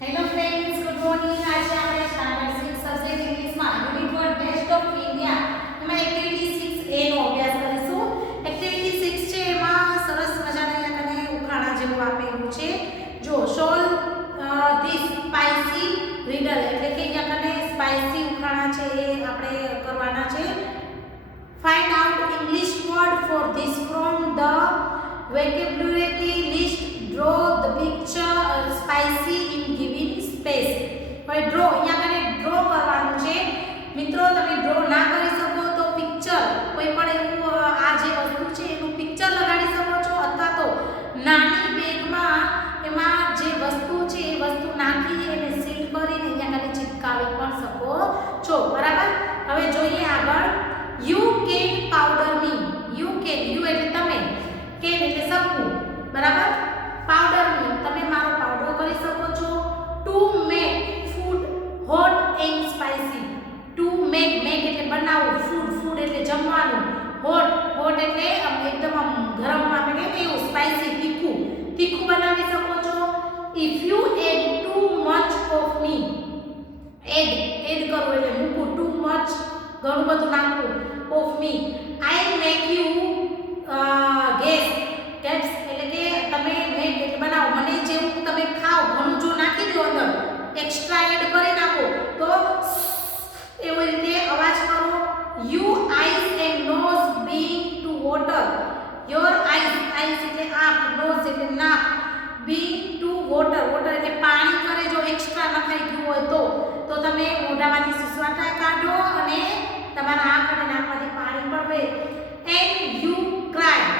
Hello friends, good morning. આજે આપણે standard 6 subject ઇંગ્લિશમાં યુનિટ 1 ટેસ્ટ ઓફ ઇન્ડિયા એમાં એક્ટિવિટી 6A નો અભ્યાસ કરીશું. એક્ટિવિટી 6 છે એમાં સરસ મજાના અહીંયા ઉખાણા જેવું આપેલું છે. જો સોલ્વ ધીસ સ્પાઇસી રીડલ એટલે કે અહીંયા કને સ્પાઇસી ઉખાણા છે એ આપણે કરવાના છે. Find out English word for this from the vocabulary list. Draw the picture spicy in given space. હવે ડ્રો અહીંયા કને ડ્રો કરવાનું છે. મિત્રો તમે ડ્રો ના કરી શકો તો પિક્ચર કોઈ પણ એવું આ જે વસ્તુ છે એનું પિક્ચર લગાડી શકો છો અથવા તો નાની બેગમાં એમાં જે વસ્તુ છે એ વસ્તુ નાખી અને સીલ કરીને અહીંયા કને ચિપકાવી પણ શકો છો. બરાબર. હવે જોઈએ આગળ. You can powder me. You can, you એટલે તમે, કેન એટલે શકવું. બરાબર. પાવડર મી તમે મારો પાવડર કરી શકો છો. To make food hot and spicy. To make, make એટલે બનાવવું, ફૂડ, ફૂડ એટલે જમવાનું, હોટ, હોટ એટલે એકદમ ગરમ આપણે કહીએ એવું, સ્પાઇસી તીખું, તીખું બનાવી શકો છો. If you add too much of me. Add કરવું એટલે મૂકવું, ટુ મચ ઘણું બધું નાખવું, of me. I make you gasp. Gasp એટલે કે તમે મેક એટલે બનાવો, મને જેવું તમે ખાઓ ઘણું જો નાખી દો અંદર, એક્સ્ટ્રા એડ કરી નાખો તો એવી રીતે અવાજ કરો. Your eyes and nose being to water. Your eyes, eyes એટલે આંખ, નોઝ એટલે નાક, બીંગ ટુ વોટર, વોટર એટલે પાણી કરે જો એક્સ્ટ્રા નખાઈ ગયું હોય તો તમે મોઢામાંથી સુસવાટા કાઢો અને તમારા આંખ અને નાકમાંથી પાણી પણ વહે. એન્ડ યુ ક્રાય,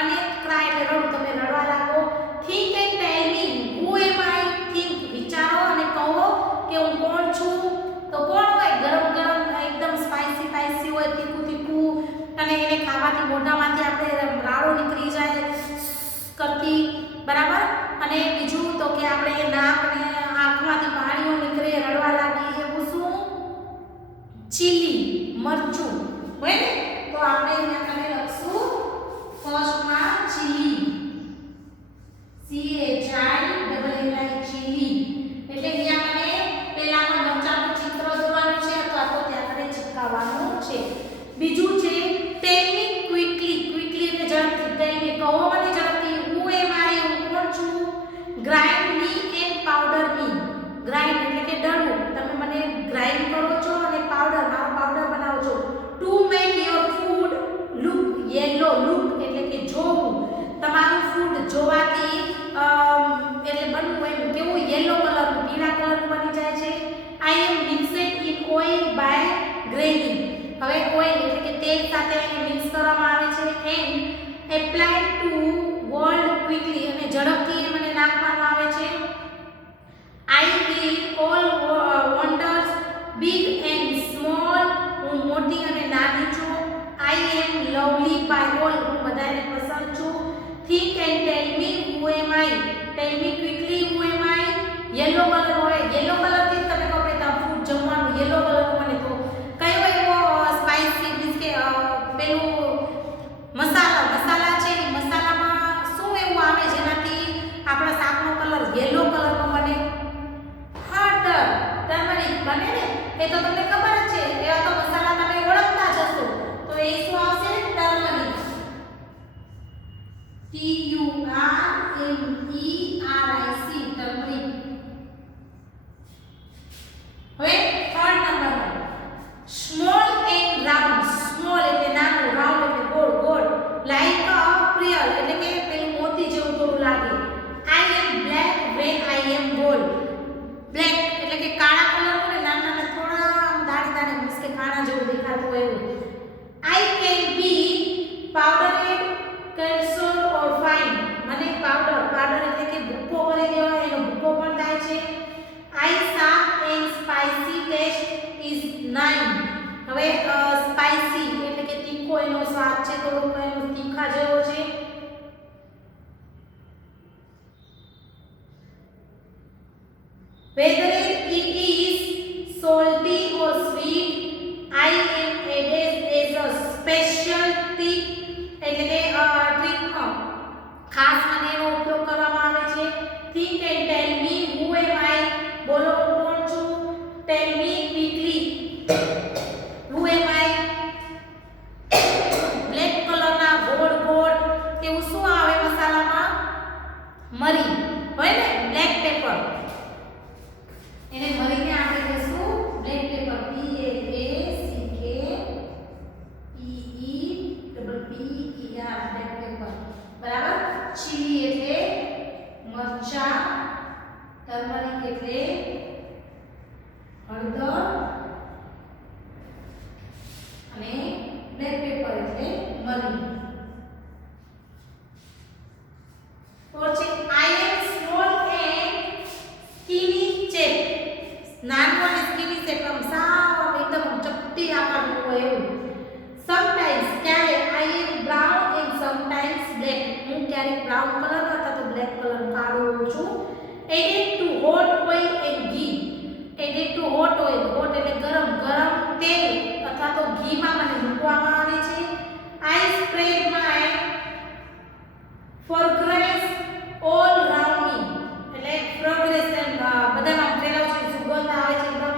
અને ક્રાય એટલે રડવું, તમે રડવા લાગો. Think and tell me who am I. Think વિચારો અને કહો કે હું કોણ છું. તો કોણ હોય? ગરમ ગરમ એકદમ સ્પાઇસી સ્પાઇસી હોય, તીખું તીખું, અને એને ખાવાથી મોઢામાંથી આપણે રાડો નીકળી જાય કરતી. બરાબર. અને બીજું તો કે આપણે નાક અને આંખમાંથી પાણીઓ નીકળે, રડવા લાગી, એવું શું? ચીલી, મરચું હોય ને. તો આપણે અહીંયા કને લખશું ફર્સ્ટમાં ચીલી, CHILLI ચીલી એટલે અહીંયા કને પહેલામાં મરચાનું ચિત્ર દોરવાનું છે અથવા તો ત્યાં કને ચિપકાવવાનું છે. બીજું છે ટેલ મી ક્વિકલી. ક્વિકલી એટલે ઝડપથી. ટેલ મી કહો મને ઝડપથી. હુ એમ આઈ હું કોણ છું. Grind me and powder me. Grind એટલે કે દળવું, તમે મને ગ્રાઇન્ડ કરો છો અને પાવડર, મારો પાવડર બનાવો છો. To make your food look yellow. Look એટલે કે જોવું, તમારું ફૂડ જોવાથી એટલે બનવું એમ કેવું યેલો કલરનું, પીળા કલરનું બની જાય છે. આઈ એમ મિક્સડ ઇન ઓઇલ બાય ગ્રેનિંગ. હવે ઓઇલ એટલે કે તેલ સાથે એને મિક્સ કરવામાં આવે છે. And apply to world quickly અને ઝડપથી એ મને નાખવામાં આવે છે. I will all wonders big and small. હું મોટી અને નાની છું. I am lovely by all. હું બધાને પસંદ છું. Think and tell me who am I. Tell me quickly who am I. Yellow colour હોય, યેલો કલરથી તમે કહો કે તમે ફૂડ જમવાનું યેલો કલરનું બને તો કયો એવો સ્પાઇસી મીન્સ કે પેલું મસાલા છે, એ મસાલામાં શું એવું આવે જેનાથી આપણા શાકનો કલર યેલો કલરનો બને? હળદર, ટર્મરિક બને ને. એ તો તમને ખબર જ છે. એવા તો મસાલા તમે ઓળખતા જ હશો. તો એ શું આવશે? ટર્મરિક. TURMERIC turmeric. હવે third number small and round. Small એટલે નાનું, રાઉન્ડ એટલે ગોળ ગોળ. લાઈક અ પ્રિયલ એટલે કે પેલું મોતી જેવું થોડું લાગે. I am black when I am gold. Black એટલે કે કાળા કલરનું ને નાના નાના થોડા દાણે દાણે મીન્સ કે કાળા જેવું દેખાતું હોય એવું. આઈ કેન બી પાવડરેડ કેલ્સોલ ઓર ફાઇન. મને પાવડર, પાવડર એટલે કે ભૂકો કરી દેવાય, એનો ભૂકો પણ થાય છે. I sharp and spicy taste is nine. હવે સ્પાઇસી એટલે કે તીખો એનો સ્વાદ છે, થોડોક એનો તીખા જેવો છે. Whether it is salty or sweet, I am added as a special trick એટલે કે ટ્રીકનો ખાસ મને એનો ઉપયોગ કરવામાં આવે છે. Think and tell me who am I. મરી હોય ને બ્લેક પેપર, એને મરીને આપણે કહીશું black paper. BLACKPEPPER black paper. બરાબર. ચીલી એટલે મરચા, ટર્મરિક એટલે હળદર અને બ્લેક પેપર એટલે મરી. તો છે I am small and skinny chap. નાનું અને સ્કિની ચેપ સાવ એકદમ ચપટી આકારનું હોય એવું. સમટાઈમ્સ ક્યારે I am brown and sometimes black. હું ક્યારેક બ્રાઉન કલર અથવા તો બ્લેક કલર કાળો હોઉં છું. Added to hot oil and ghee. Added to hot oil, hot એટલે ગરમ, ગરમ તેલ અથવા તો ઘીમાં મને મૂકવામાં આવે છે. I spread my fragrance all round me. એટલે fragrance બધામાં ફેલાવ છે, સુગંધ આવે છે એકદમ.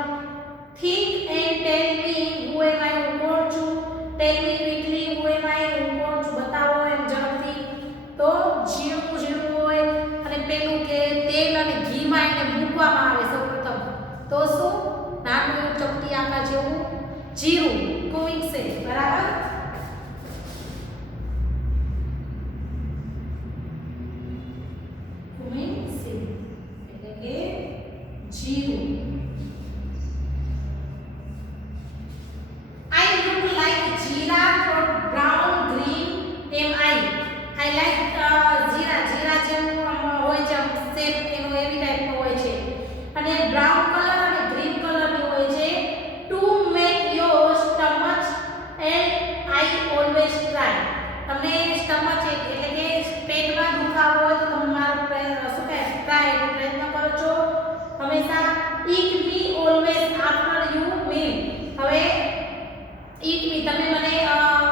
Think and tell me who am I, હું કોણ છું. Tell me quickly who am I, હું કોણ છું બતાવો એમ ઝડપથી. તો ઝીણું ઝીણું હોય અને પેલું કે તેલ અને ઘીમાં એને મૂકવામાં આવે સૌપ્રથમ. તો શું નાનું ચપટી આકાર જેવું જીરું કુમિંગ છે. બરાબર. કુમિંગ છે એટલે કે જીરું. I look like jeera from brown green am I. I like જીરા, જીરા જેવું હોય છે શેપ એનો એવી ટાઈપનો હોય છે અને બ્રાઉન કલર અને ગ્રીન કલરની હોય છે. To make your stomach and I always try. તમને સ્ટમચ એટલે કે પેટમાં દુખાવો હોય તો તમારો શું કહે ટ્રાય એટલે પ્રયત્ન કરો છો હંમેશા. Eat me always after you meal. હવે eat me તમે મને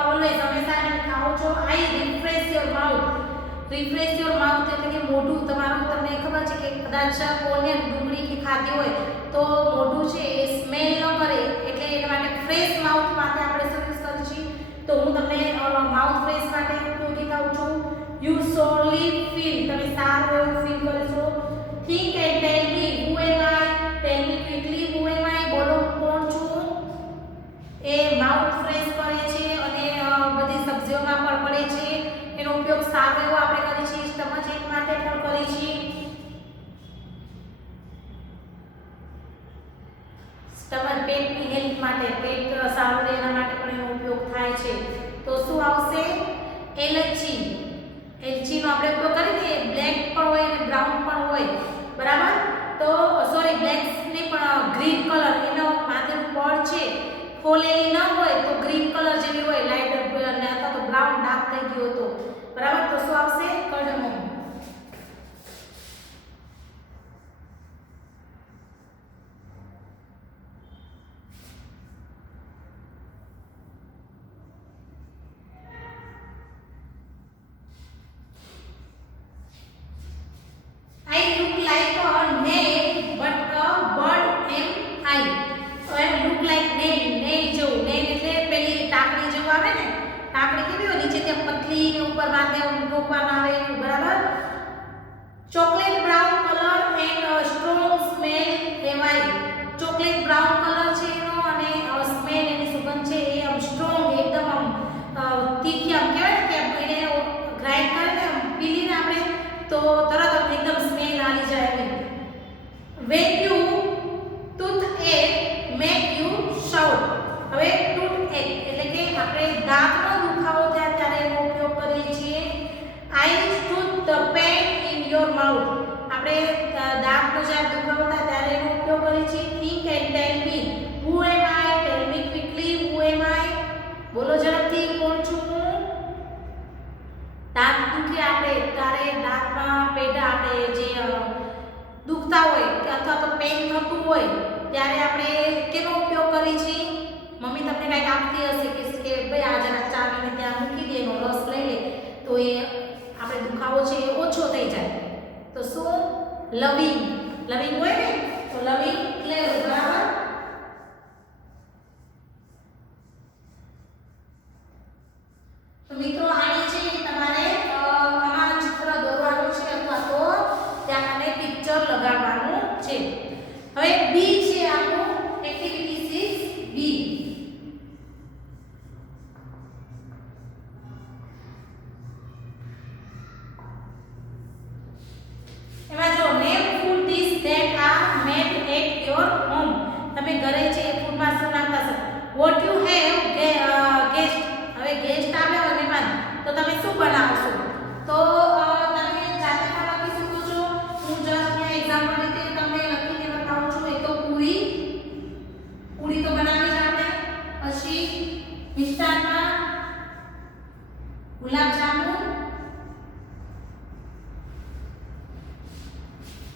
always હંમેશા એને ખાઓ છો. I refresh your mouth. refresh your mouth એટલે કે મોઢું તમારું. તમને ખબર છે કે કદાચ ઓનિયન ડુંગળી કે ખાધી હોય તો મોઢું છે એ સ્મેલ ન કરે એટલે એના માટે ફ્રેશ માઉથ માટે આપણે શું યુઝ કરીએ છીએ. તો હું તમને માઉથ ફ્રેશ માટે ઉપયોગી થાઉં છું. You surely feel તમે સારું એવું ફીલ કરો છો. Think and tell me who am I. Tell me quickly who am I. બોલો કોણ છું. એ માઉથ ફ્રેશ કરે છે અને બધી સબ્જીઓમાં પણ પડે છે. એનો ઉપયોગ સારો એવો આપણે કરીએ છીએ. સ્ટમચ એક માટે પણ કરીએ છીએ. સ્ટમચ પેટની હેલ્થ માટે, પેટ સારું રહે એના માટે પણ એનો ઉપયોગ થાય છે. તો શું આવશે એલચી. એલચીનો આપણે ઉપયોગ કરીએ બ્લેક પણ હોય અને બ્રાઉન પણ હોય. બરાબર. તો સોરી બ્લેક ને પણ ગ્રીન કલર એનો માથેનું પડ છે ખોલેલી ન હોય તો ગ્રીન કલર જેવી હોય લાઈટ અને અથવા તો બ્રાઉન ડાર્ક થઈ ગયો હતો. બરાબર. તો શું આવશે કડમો. I look like a nail but a bird am I. I look like nail. nail જેવું. nail એટલે પેલી ટાંકણી જેવું આવે ને. ટાંકણી કેવી હોય નીચે ત્યાં પતલી ને ઉપર માથે ટોકવામાં આવે એવું. બરાબર. Chocolate brown colour and strong smell am I. Chocolate brown colour છે એનો અને સ્મેલ એની સુગંધ છે એ આમ સ્ટ્રોંગ એકદમ આમ તીખી આમ કહેવાય ને કે એને ગ્રાઇન્ડ કરીને પીલીને આપણે તો તરત એકદમ સ્મેલ આવી જાય એવી. When you toothache make you shout. હવે toothache એટલે કે આપણે દાંતનો દુખાવો થાય ત્યારે એનો ઉપયોગ કરીએ છીએ. I stood the pain in your mouth. આપણે દાંતનો જ્યારે દુખાવો થાય ત્યારે એનો ઉપયોગ કરીએ છીએ. Think and tell me who am I. Tell me quickly who am I. બોલો ઝડપથી કોણ છું હું. દાંત દુખે આપણે ત્યારે દાંતમાં પેઢા આપણે જે દુખતા હોય કે અથવા તો પેન થતું હોય ત્યારે આપણે કેનો ઉપયોગ કરીએ છીએ. મમ્મી તમને કંઈક આપતી હશે કે ભાઈ આ જરા ચાવીને ત્યાં મૂકી દે એનો રસ લઈ લે તો એ આપણે દુખાવો છે એ ઓછો થઈ જાય. તો શું લવિંગ. લવિંગ હોય ને તો લવિંગ લેવું. બરાબર. તો મિત્રો આની છે તમારે આમાં ચિત્ર દોરવાનું છે અથવા તો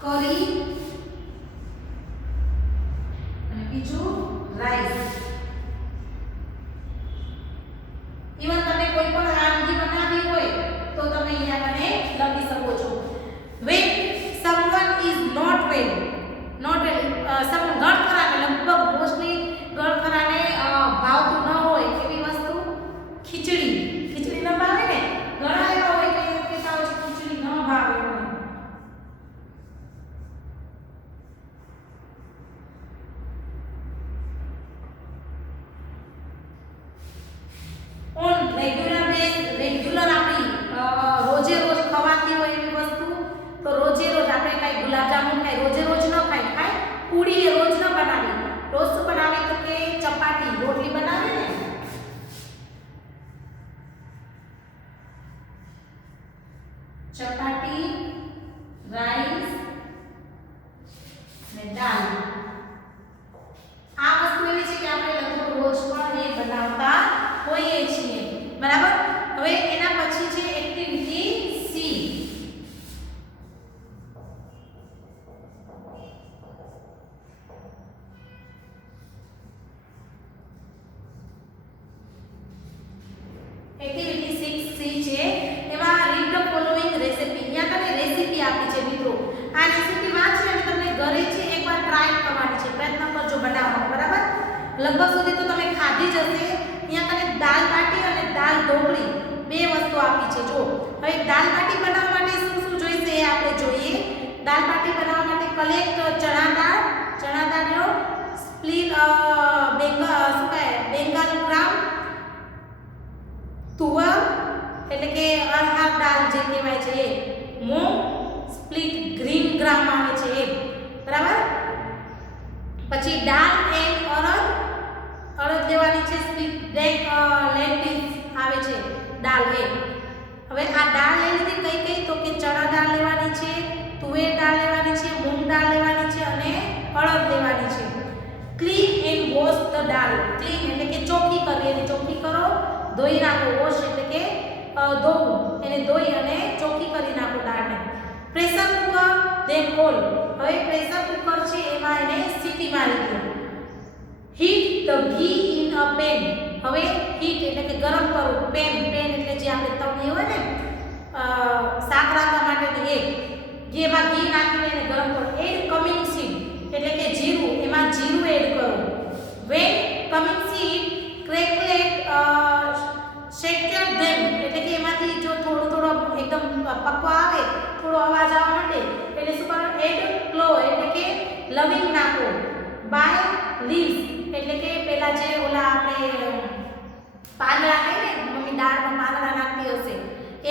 કરી અને બીજું રાઈસ. ઇવન તમે કોઈ પણ વાનગી બનાવી હોય તો તમે અહીંયા મને લખી શકો છો. when someone is not well, someone ગળખરાને લગભગ મોસ્ટલી ગળખરાને ભાવતું ન હોય એવી વસ્તુ ખીચડી ન ભાવે ને, ઘણા એવા હોય કે કહેતા હોય છે ખીચડી ન ભાવે. ઓન રેગ્યુલર આપણી રોજે રોજ ખવાતી હોય એવી વસ્તુ, તો રોજે રોજ આપણે કાંઈ ગુલાબજામુન કાંઈ રોજે રોજ ન ખાય, પૂરી રોજ ન બનાવી, રોજ શું બનાવી તો કે ચપાટી રોટલી બનાવે ને, ચપાટી રાઈસ ને દાળ. આ વસ્તુ એવી છે કે આપણે લગભગ રોજ પણ એ બનાવતા હોઈએ છીએ, બરાબર. હવે એના પછી છે એક્ટિવિટી સી. એક્ટિવિટી 6C છે, એમાં રીડ ધ ફોલોઇંગ રેસિપી. અહીંયા તમને રેસિપી આપી છે મિત્રો. આ રેસિપી વાંચી અને તમને ઘરે છે એકવાર ટ્રાય કરવાની છે, પ્રયત્ન કરજો બનાવવાનો, બરાબર. લગભગ સુધી તો તમે ખાધી જ હશે. અહીંયા કને દાલ બાટી અને દાલ ઢોકળી બે વસ્તુ આપી છે. જો હવે દાલ બાટી બનાવવા માટે શું શું જોઈશે એ આપણે જોઈએ. દાલ બાટી બનાવવા માટે કલેક્ટ ચણા દાળ લો, સ્પ્લિટ બેંગાલ ગ્રામ, તુવર એટલે કે અરહર દાળ જે કહેવાય છે એ, મૂંગ સ્પ્લિટ ગ્રીન ગ્રામ આવે છે એ, બરાબર. પછી દાળ એન્ડ અડદ લેવાની છે, સ્પ્લિટ લેન્ટિલ્સ આવે છે દાળ એ. હવે આ દાળ લઈ લીધી કઈ તો કે ચણા દાળ લેવાની છે, તુવેર દાળ લેવાની છે, મૂંગ દાળ લેવાની છે અને અડદ લેવાની છે. Clean and wash the dal. Clean એટલે કે ચોખ્ખી કરવી, એને ચોખ્ખી કરો, ધોઈ નાખો. વોશ એટલે કે ધોવું, એને ધોઈ અને ચોખ્ખી કરી નાખો દાળને. Pressure cooker then all. હવે પ્રેશર કુકર છે એમાં એને સીટી મારી દો. Heat the ghee in a pan. હવે હીટ એટલે કે ગરમ કરવું, પેન એટલે જે આપણે તવી હોય ને શાક રાખવા માટેની, જેમાં ઘી નાખીને એને ગરમ કરો. એડ કમિંગ સીડ એટલે કે જીરું, એમાં જીરું એડ કરો. વેન કમિંગ સીડ ક્રેકલેટ શેકર ધેમ એટલે કે એમાંથી જો થોડો એકદમ પકવા આવે, થોડો અવાજ આવવા માંડે એટલે શું કરવાનું, એડ ક્લો એટલે કે લવિંગ નાખો. બાય લીવ્સ એટલે કે પેલા જે ઓલા આપણે પાંદડા કહીએ ને, મમ્મી દાળમાં પાંદડા નાખતી હશે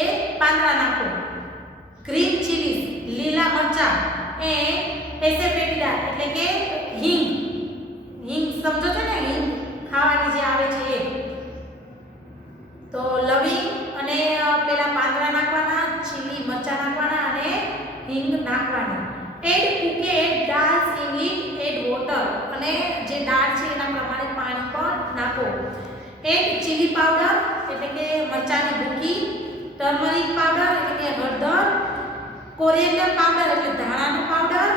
એ પાંદડા નાખો. ગ્રીન ચીલીઝ લીલા મરચાં એ એસેફેટિડા એટલે કે હિંગ સમજો છો ને, હિંગ ખાવાની જે આવે છે એ. તો લવિંગ અને પેલા પાંદડા નાખવાના, ચીલી મરચાં નાખવાના અને હિંગ નાખવાની. Add cooked dal in it, add water અને જે દાળ છે એના પ્રમાણે પાણી પણ નાખો. એડ ચીલી પાવડર એટલે કે મરચાંની ભૂકી, ટર્મરિક પાવડર એટલે કે હળદર, કોરિએન્ડર પાવડર એટલે ધાણાનો પાવડર,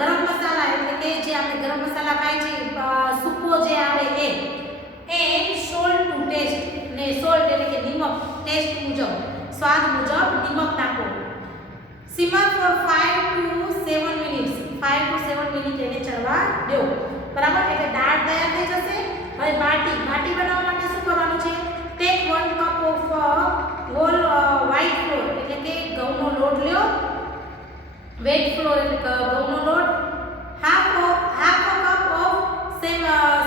ગરમ મસાલા એટલે કે જે આપણે ગરમ મસાલા ખાય છે સૂકો જે આવે એ. એન્ડ સોલ્ટ ટુ ટેસ્ટ, ને સોલ્ટ એટલે કે નિમક, ટેસ્ટ મુજબ સ્વાદ મુજબ નિમક નાખો. Simmer for 5 to 7 minutes, 5 to 7 minute એને ચડવા દો, બરાબર. એટલે દાળ તૈયાર થઈ જશે. હવે બાટી બનાવવા માટે શું કરવાનું છે, take 1 cup of whole white flour એટલે કે ઘઉંનો લોટ લ્યો, વેટ ફ્લોર એટલે ઘઉંનો લોટ, half a cup of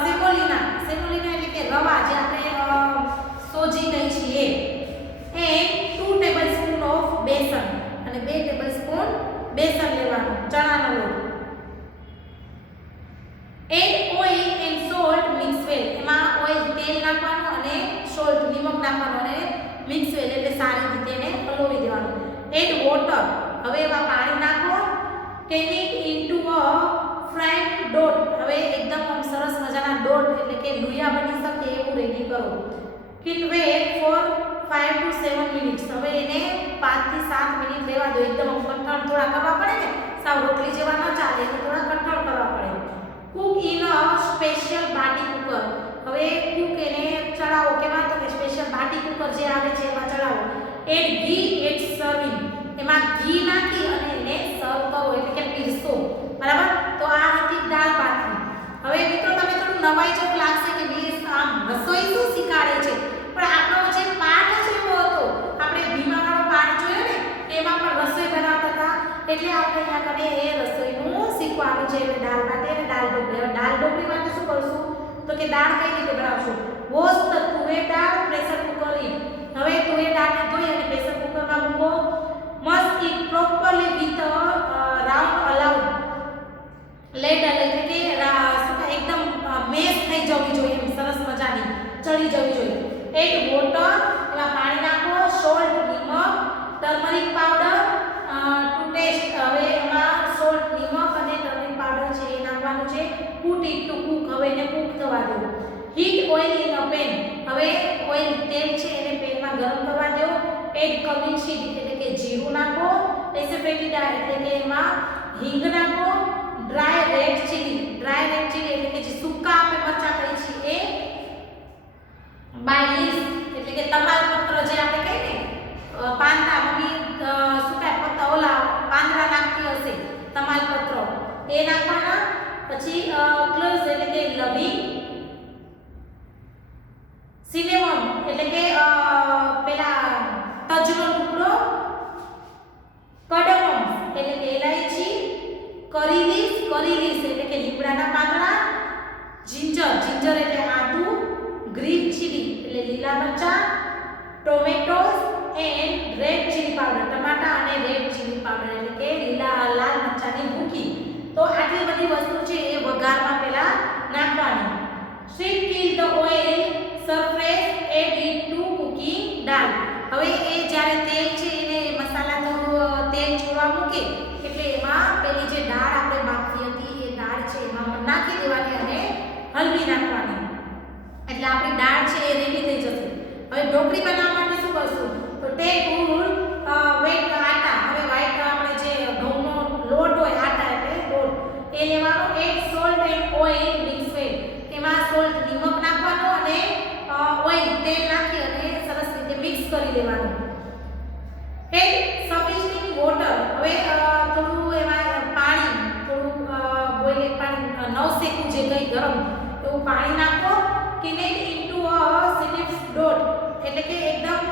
semolina એટલે કે રવા જે આપણે સોજી કહીએ છીએ એ, 2 ટેબલસ્પૂન ઓફ બેસન અને 2 ટેબલસ્પૂન બેસન લેવાનું, ચણાનો લોટ. Add oil and salt mix well. એમાં ઓઇલ તેલ નાખવાનું અને સોલ્ટ નિમક નાખવાનું અને મિક્સ વેલ એટલે સારી રીતે એને હલાવી દેવાનું. Add water. હવે એમાં પાણી નાખો. Turn it into a fried dough. હવે એકદમ સરસ મજાના ડોટ એટલે કે લુયા બની શકે એવું રેડી કરો. Keep wet for 5 to 7 minutes. હવે એને 5 થી 7 મિનિટ રહેવા દો. એકદમ કઠણ થોડા કરવા પડે ને પાર્ટી કુકર જે આવે છે એમાં ચડાવો. એડ ઘી એટ સર્વિંગ, એમાં ઘી નાખી અને એને સર્વ કરો એટલે કે પીરસો. બરાબર. તો આ હતી દાળ ભાતની. હવે મિત્રો તમે થોડું નવાઈ જેવું લાગશે કે બે આમ રસોઈ શું શીખાડે છે, પણ આપણો જે પાઠ છે એવો હતો, આપણે ભીમાવાળો પાઠ જોયો ને એમાં પણ રસોઈ બનાવતા હતા, એટલે આપણે અહીંયા કને એ રસોઈનું શીખવાનું છે. એટલે દાળ ભાત અને દાળ ઢોકળી. હવે દાળ ઢોકળી માટે શું કરશું તો કે દાળ કઈ રીતે બનાવશું. વોશ ધ તુવેર દાળ પ્રેશર કુકર ઇન. હવે તુવેર દાળને ધોઈ અને પ્રેશર કુકરમાં મૂકો. Must it properly with round allowed letter, એટલે કે એકદમ મેશ થઈ જવી જોઈએ, એમ સરસ મજાની ચડી જવી જોઈએ. એડ વોટર, એમાં પાણી નાખો. સોલ્ટ નિમક, ટર્મરિક પાવડર ટુ ટેસ્ટ. હવે એમાં સોલ્ટ નિમક અને ટર્મરિક પાવડર છે એ નાખવાનું છે. Put it to cook. હવે એને કુક થવા દો. Heat oil in a pan. હવે ઓઇલ તેલ છે એને પેનમાં ગરમ કરવા દો. એડ કમિંગ સીડ એટલે કે જીરું નાખો. એસેફેટિડા એટલે કે એમાં હિંગ નાખો. Dry red chilli, dry red chilli એટલે કે જે સૂકા આપણે મરચા કહીએ છીએ એ. બાય લીવ્સ એટલે કે તમાલપત્ર જે આપણે કહીએ ને પાંદડા, મમ્મી સૂકા પત્તા ઓલા પાંદડા નાખતી હશે તમાલપત્ર એ નાખવાના. પછી ક્લોવ્સ એટલે કે લવિંગ. સિનેમન એટલે કે પેલા તજનો ટુકડો. કાર્ડમમ એટલે કે ઇલાયચી. કરી લીવ્સ એટલે કે લીમડાના પાંદડા. જિંજર એટલે આદુ. ગ્રીન ચીલી એટલે લીલા મરચા. Tomatoes and red chilli powder, ટમાટા અને રેડ ચીલી પાવડર એટલે કે લાલ મરચાની ભૂકી. તો આટલી બધી વસ્તુ છે એ વઘારમાં પહેલા નાખવાની. Steam till the oil surface add it to cooking dal. હવે એ જ્યારે તેલ છે એને મસાલા થોડું તેલ છોડવા મૂકે એટલે એમાં પેલી જે દાળ આપણે બાફી હતી એ દાળ છે એમાં નાખી દેવાની અને હલવી નાખવાની, એટલે આપણી દાળ છે એ રેડી થઈ જશે. હવે ઢોકળી બનાવવા માટે શું કરશું તો ટેક વેટ આટા. હવે વ્હાઈટ આપણે જે ઘઉંનો લોટ હોય, આટા એટલે લોટ એ લેવાનો. Add salt and oil mix well. એમાં સોલ્ટ નિમક નાખવાનો અને ઓઇલ તેલ નાખી અને સરસ રીતે મિક્સ કરી દેવાનું. Add sufficient water. હવે થોડું એમાં પાણી, થોડું બોઇલિંગ પાણી, નવશેકું જે કંઈ ગરમ એવું પાણી નાખો. Knead into a stiff dough એટલે કે એકદમ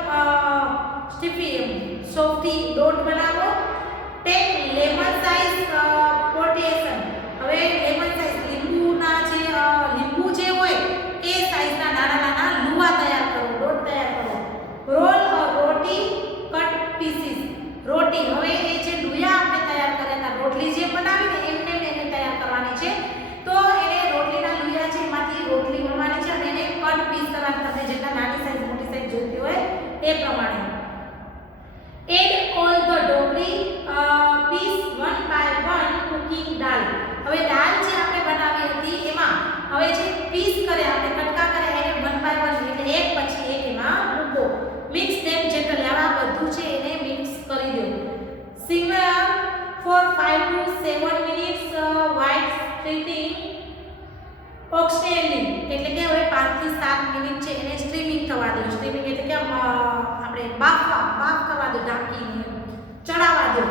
સ્ટીફી સોફ્ટી ડોટ બનાવો. Take lemon size portion. હવે લેમન સાઇઝ લીંબુના જે લીંબુ જે હોય એ સાઇઝના નાના લુવા તૈયાર કરો, ડોટ તૈયાર કરો. રોલ રોટી કટ પીસીસ. રોટી, હવે એ જે લુયા આપણે તૈયાર કર્યા હતા, રોટલી જે બનાવીને એમને એને તૈયાર કરવાની છે. તો એને રોટલીના લુયા છે એમાંથી રોટલી વણવાની છે અને એને કટ પીસ કરવાની, તમને જેટલા નાની સાઈઝ મોટી સાઈઝ જોઈતી હોય તે પ્રમાણે. Add all the dhokli piece one by one cooking dal. હવે દાળ જે આપણે બનાવી હતી એમાં હવે જે પીસ કરે આપણે કટકા કરે એને વન બાય વન એટલે એક પછી એક એમાં મૂકો. Mix them gently. આવા બધું છે એને મિક્સ કરી દો. Simmer for 5 to 7 minutes while stirring occasionally એટલે કે હવે 5 થી 7 મિનિટ છે એને સ્ટ્રીમિંગ થવા દો. સ્ટ્રીમિંગ એટલે કે આપણે બાફ કરવા દો, ઢાંકીને ચડાવવા દો.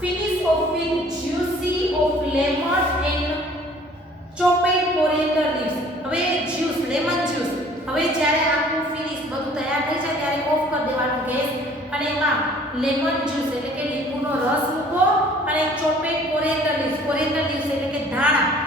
Finish off with juicy of lemon and chopped coriander leaves. હવે જ્યુસ, લેમન જ્યુસ. હવે જ્યારે આખું ફિનિશ બધું તૈયાર થઈ જાય ત્યારે ઓફ કરી દેવાનું ગેસ અને એમાં લેમન જ્યુસ એટલે કે લીંબુનો રસ મૂકો અને chopped coriander leaves. Coriander leaves એટલે કે ધાણા